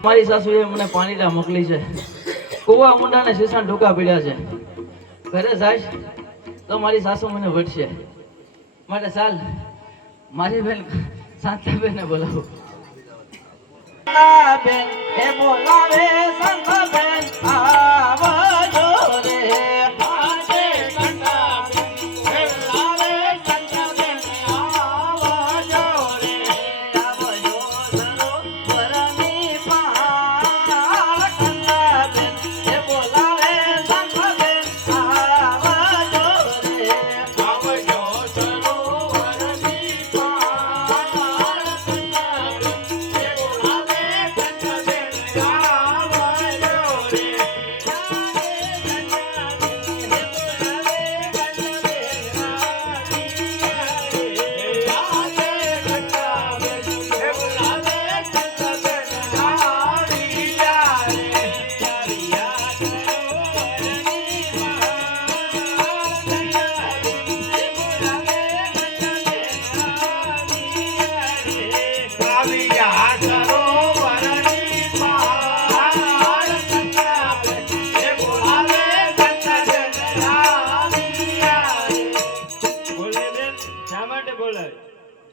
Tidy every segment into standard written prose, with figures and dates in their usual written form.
મારી સાસુએ મને પાણીલા મોકલી છે. કુવા મુંડાને શીશાન ઢોકા પીડ્યા છે. ઘરે જાય તો મારી સાસુ મને વટશે. માટે ચાલ મારી બેન શાંતાબેનને બોલાવો. બેન એ બોલાવે શાંતાબેન આવજો રે.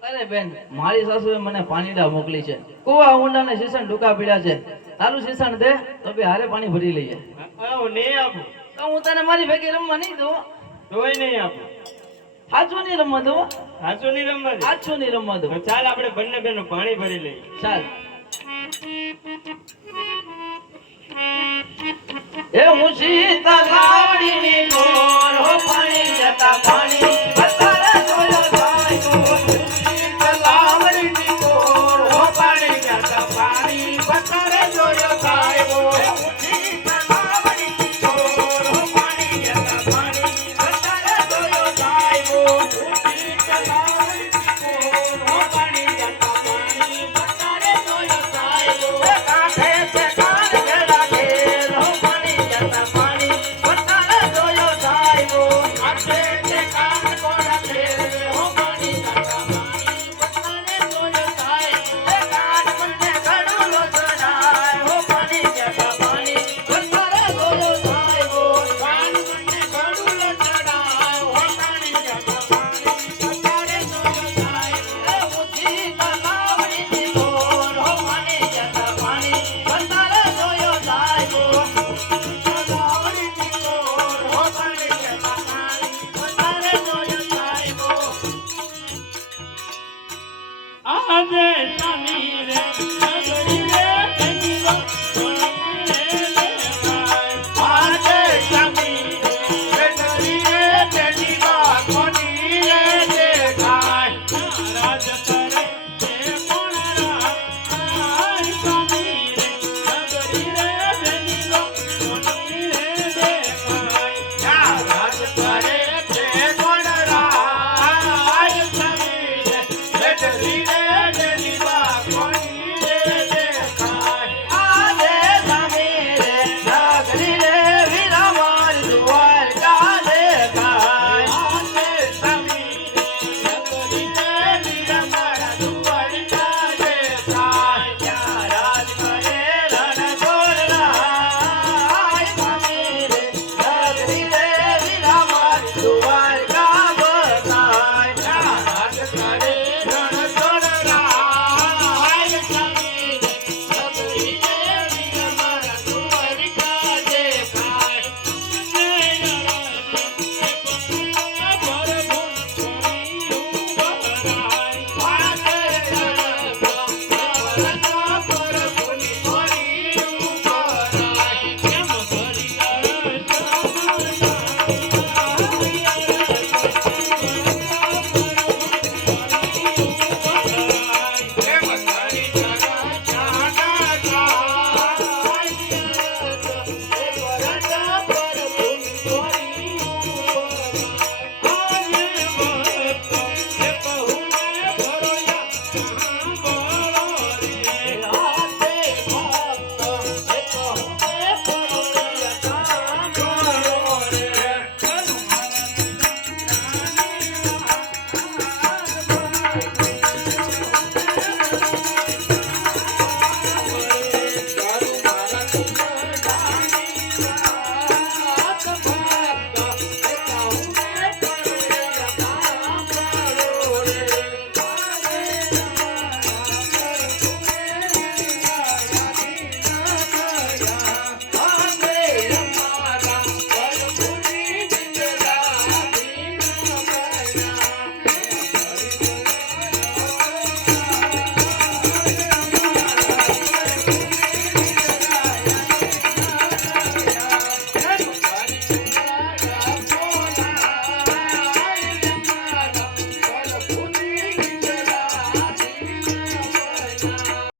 અરે બેન મારી સાસુએ મને પાણીડા મોકલી છે કુવા ઊંડા ને શીશણ ડૂકા પીડ્યા છે તારું શીશણ દે તો બે હારે પાણી ભરી લઈએ હું નહીં આપું તો હું તને મારી ભેગી રમવા નહીં દઉં તોય નહીં આપું સાચું નહીં રમવા દઉં સાચું નહીં રમવા દે સાચું નહીં રમવા દઉં તો ચાલ આપણે બંને બેનો પાણી ભરી લઈએ ચાલ એ હું સીતા લાવડીની ગોર હો પાણી